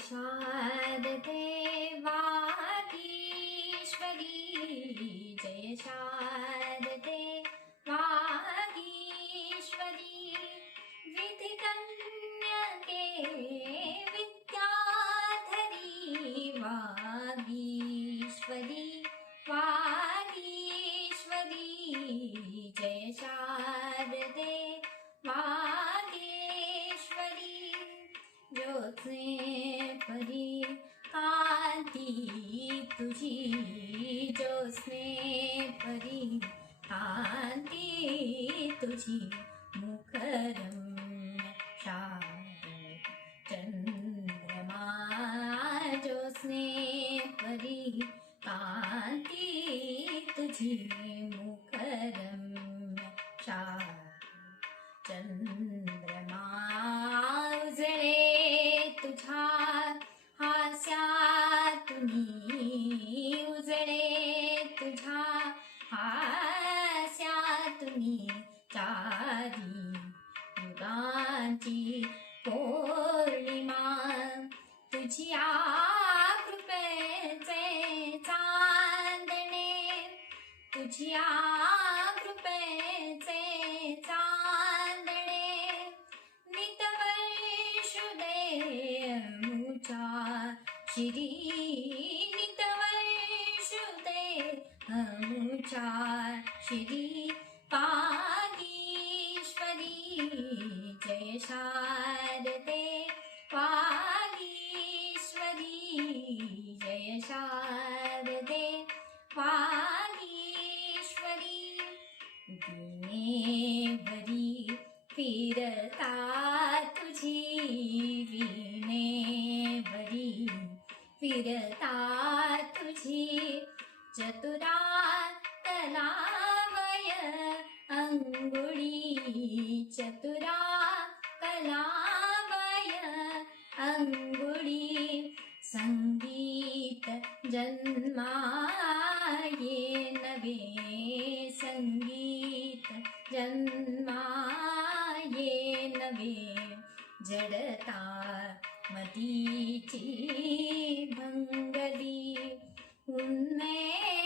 जय शारदे वागीश्वरी। जय शारदे वागीश्वरी। विधिकन्यके विद्याधरी वागीश्वरी वागीश्वरी। जय शारदे वागेश्वरी। ज्योत्स्ने परी कांती तुझी ज्योत्स्ने परी कांती तुझी मुखरम्य शारद चंद्रमा ज्योत्स्ने परी कांती तुझी मुखरम्य शारद चंद्रमा उजळे तुझ्या कृपे चे चान्दे नितवशुदे अमुचा श्री नितमेषु दे अमु श्री पा जय शारदे। पाीश्व जय शारते पा वीणेवरी फिरता तुझे वीणे भरी फिरता तुझी चतुरा कलावय अंगुड़ी चतुरा कलावय जन्माये नवे जडता मतीची भङ्गली उन्मेष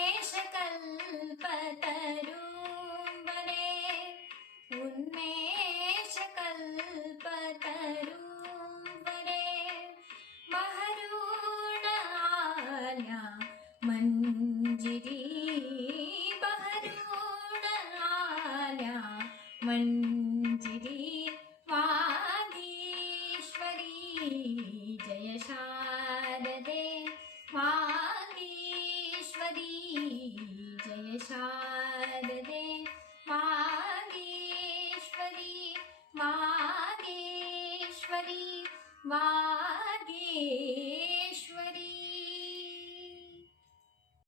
मंजिरी वागीश्वरी जय शारदे वागीश्वरी जय शारदे वागीश्वरी वागीश्वरी वा